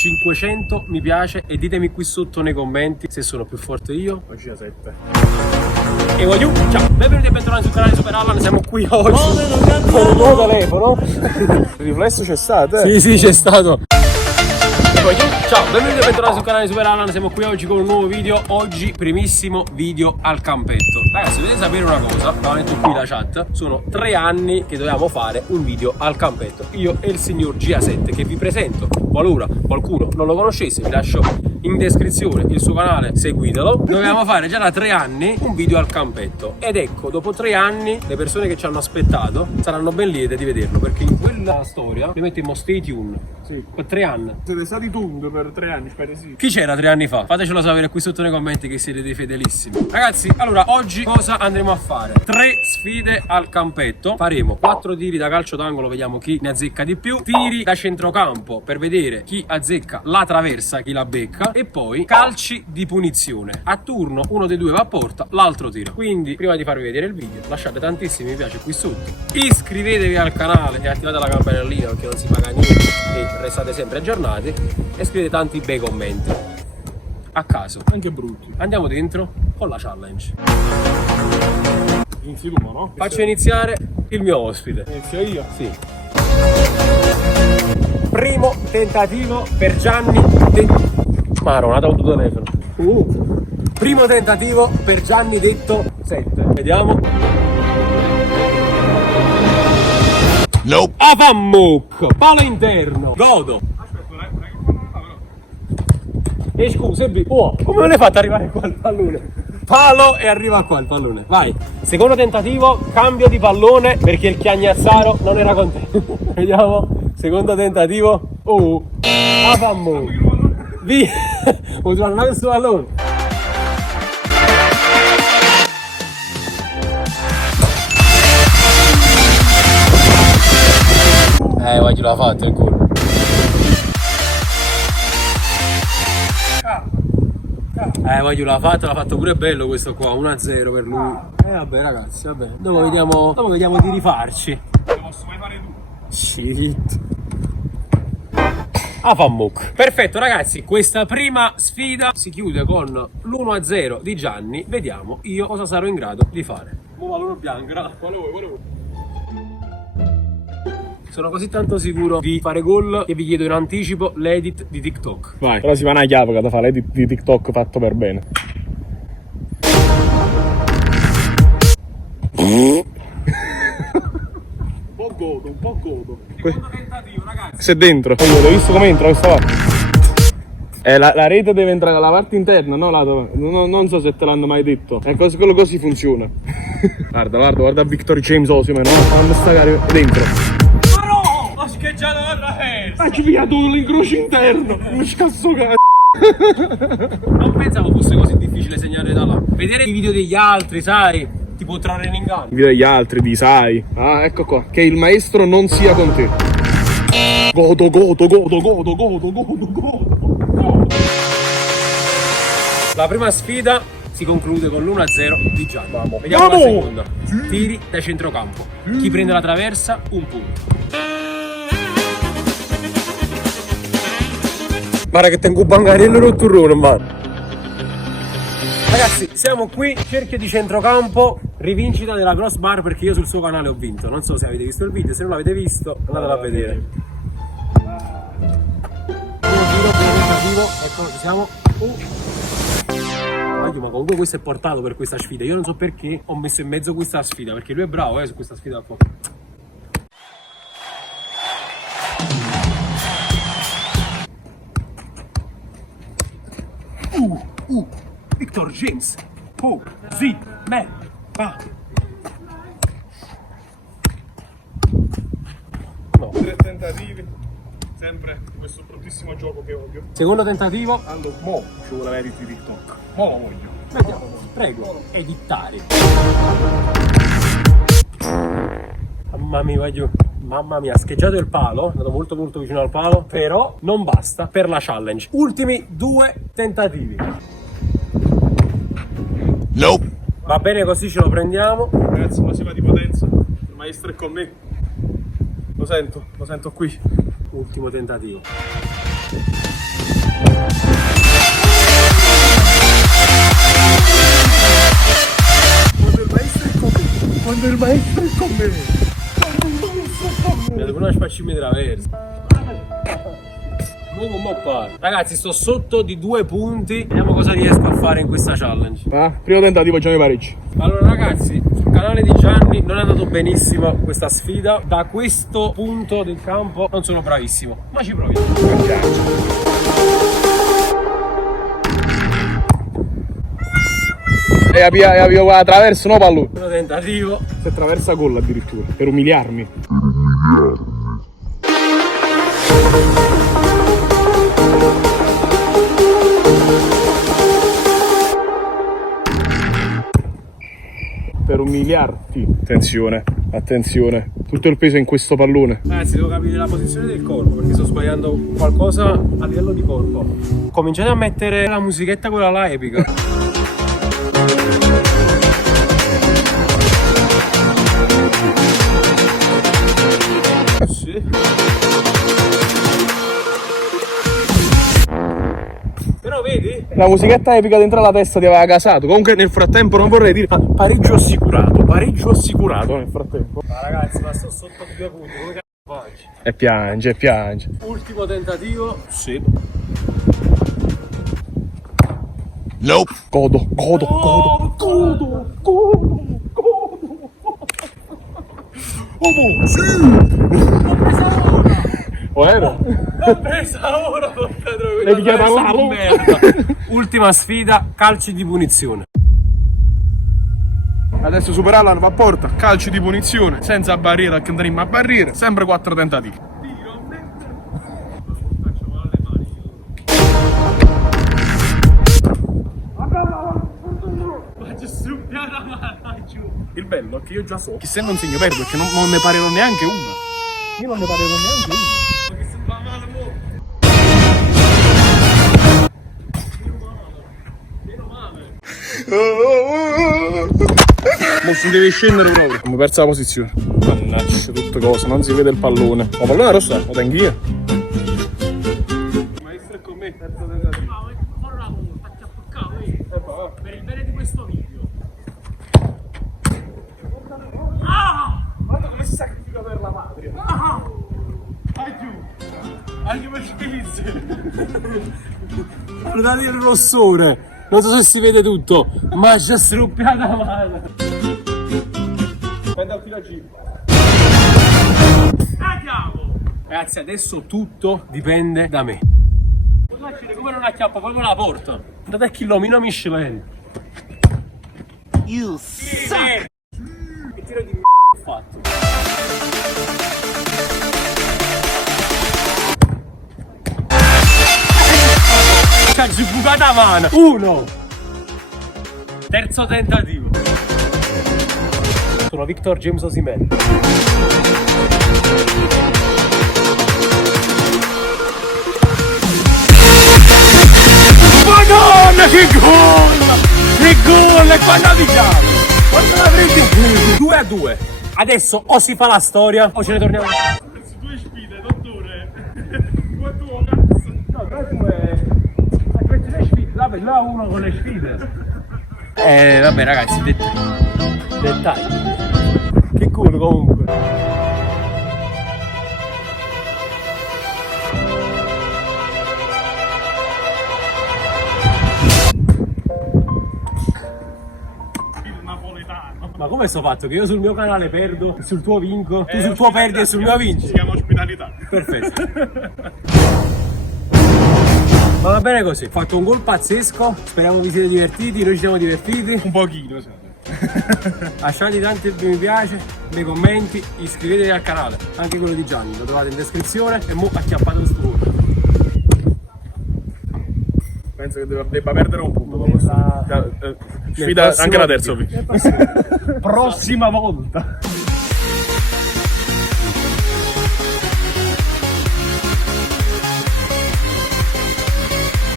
500 mi piace e ditemi qui sotto nei commenti se sono più forte io o Gia7. E voglio, ciao, benvenuti e bentornati sul canale Super Allan, siamo qui oggi con un nuovo telefono. Il riflesso c'è stato, Sì, c'è stato. Ciao, benvenuti e bentornati sul canale Super Allan, siamo qui oggi con un nuovo video. Oggi primissimo video al campetto. Ragazzi, dovete sapere una cosa, l'ho detto qui la chat. Sono 3 anni che dovevamo fare un video al campetto, io e il signor Gia7, che vi presento. Qualora qualcuno non lo conoscesse, vi lascio in descrizione il suo canale, seguitelo. Dovevamo fare già da 3 anni un video al campetto. Ed ecco, dopo 3 anni, le persone che ci hanno aspettato saranno ben liete di vederlo, perché in quella storia vi mettiamo stay tuned. Sì. Per 3 anni. Siete stati tuned per 3 anni, spero sì. Chi c'era 3 anni fa? Fatecelo sapere qui sotto nei commenti che siete dei fedelissimi. Ragazzi, allora oggi cosa andremo a fare? 3 sfide al campetto. Faremo 4 tiri da calcio d'angolo, vediamo chi ne azzecca di più. Tiri da centrocampo per vedere chi azzecca la traversa, chi la becca. E poi calci di punizione. A turno uno dei due va a porta, l'altro tira. Quindi prima di farvi vedere il video lasciate tantissimi mi piace qui sotto. Iscrivetevi al canale e attivate la campanellina perché non si paga niente e restate sempre aggiornati. E scrivete tanti bei commenti a caso, Anche brutti. andiamo dentro con la challenge. Inizi tu, no? Faccio iniziare il mio ospite. Inizio io? Sì. Primo tentativo per Gianni Marona, ha dato telefono. Primo tentativo per Gianni detto 7. Vediamo. Nope. Avammuk, palo interno. Godo. E scusa, come me l'hai fatto arrivare qua il pallone? Palo e arriva qua il pallone. Vai. Secondo tentativo, cambio di pallone perché il Chiagnazzaro non era contento. Vediamo. Secondo tentativo. Avammuk. Via. Ho trovato questo pallone. Oggi l'ha fatto il culo. Voglio l'ha fatto pure bello questo qua, 1-0 per lui. Vabbè ragazzi, vabbè. Dopo vediamo di rifarci. Non posso mai fare tu. Shit. Avammuk. Perfetto ragazzi, questa prima sfida si chiude con l'1-0 di Gianni. Vediamo io cosa sarò in grado di fare. Pallone bianco, Quale vuoi? sono così tanto sicuro di fare gol che vi chiedo in anticipo l'edit di TikTok. Vai. Però si fa una chiave che da fare l'edit di TikTok fatto per bene. Un po' godo. Secondo tentativo ragazzi. Se dentro. Hai visto come entra questa parte? La rete deve entrare dalla parte interna, no? Non so se te l'hanno mai detto. È quello così funziona. guarda Victor James Osimhen, no? Quando sta dentro. Ma no! Ho scheggiato la traversa! Ha pigliato l'incrocio interno! Non cazzo cazzo! Non pensavo fosse così difficile segnare da là. Vedere i video degli altri, sai, ti può trarre in inganno. I video degli altri, di sai. Ah, ecco qua. Che il maestro non sia con te. Godo. La prima sfida si conclude con l'1-0 di Gianni. Vediamo la Vamos! seconda. Tiri da centrocampo. Chi prende la traversa, un punto. Guarda che tengo un bancarello rotturone, man. Ragazzi, siamo qui, cerchio di centrocampo, rivincita della crossbar perché io sul suo canale ho vinto. Non so se avete visto il video, se non l'avete visto, andatelo a vedere. Ecco, ci siamo. Ma comunque questo è portato per questa sfida. Io non so perché ho messo in mezzo questa sfida, perché lui è bravo su questa sfida qua. Victor James. Osimhen. No. 3 tentativi. Sempre questo bruttissimo gioco che odio. Secondo tentativo. Allora, mo ci vuole l'edit di TikTok. Mo lo voglio. Vediamo. Prego, editare. Mamma mia, ha scheggiato il palo, è andato molto vicino al palo, però non basta per la challenge. Ultimi 2 tentativi. Nope. Va bene così, ce lo prendiamo. Ragazzi, massima di potenza. Il maestro è con me. Lo sento qui. Ultimo tentativo. una spaccimmi traverso. Ragazzi, sto sotto di 2 punti. Vediamo cosa riesco a fare in questa challenge. Primo tentativo, già mi pareggi. Allora ragazzi, sul canale di Gianni non è andato benissimo questa sfida. Da questo punto del campo non sono bravissimo, ma ci proviamo. E avvio qua attraverso, no pallone. Primo tentativo. Se attraversa gol addirittura, per umiliarmi. Per umiliarti. Attenzione, attenzione. Tutto il peso è in questo pallone. Ragazzi, devo capire la posizione del corpo perché sto sbagliando qualcosa a livello di corpo. Cominciate a mettere la musichetta quella là epica. Sì. Però vedi? La musichetta epica dentro la testa ti aveva gasato. Comunque nel frattempo non vorrei dire pareggio assicurato nel frattempo. Ma ragazzi, ma sto sotto di 2 punti, come cazzo faccio? E piange. Ultimo tentativo. Sì. Nope. Godo. Oh, era? L'ho presa ora, porca troia. Devi chiamarla. Merda. Ultima sfida, calci di punizione. Adesso superarla va a porta, calci di punizione, senza barriera che andremo a barriere, sempre 4 tentativi. Il bello è che io già so che se non segno perdo, perché non ne parerò neanche una. Io non ne parerò neanche una. Mo si deve scendere proprio. Abbiamo perso la posizione. Mannaggia, tutte cose, non si vede il pallone. Ma pallone rossa, lo tengo io. Maestro è con me, terzo tentativo. Per il bene di questo video. Guarda come si sacrifica per la patria. Anche per Felice. Guardate il rossore. Non so se si vede tutto, ma c'è struppiata la mano. Prende al filo a G. Andiamo! Ragazzi, adesso tutto dipende da me. Come non acchiappo proprio la porta. Andate a chilomino Michelin. You suck. Che tiro di ho fatto. Ci bucata a mano. 1. Terzo tentativo. Sono Victor James Osimhen. Madonna, che gol! Che gol! E quando diciamo? Quando l'avrete 2-2. Adesso o si fa la storia o ce ne torniamo. Due sfide, dottore. Quanto cazzo? No, però due. Le sfide, là uno con le sfide. Vabbè ragazzi, dettagli. Che culo comunque. Ma come sto fatto? Che io sul mio canale perdo, sul tuo vinco, tu sul tuo perdi e sul mio vinci? Si chiama ospitalità. Perfetto. Ma va bene così, ho fatto un gol pazzesco, speriamo vi siete divertiti, noi ci siamo divertiti. Un pochino, sì. Lasciate tanti mi piace, nei commenti, iscrivetevi al canale, anche quello di Gianni, lo trovate in descrizione e mo acchiappate questo gol. Penso che debba perdere un punto. Sfida anche la terza, prossima volta.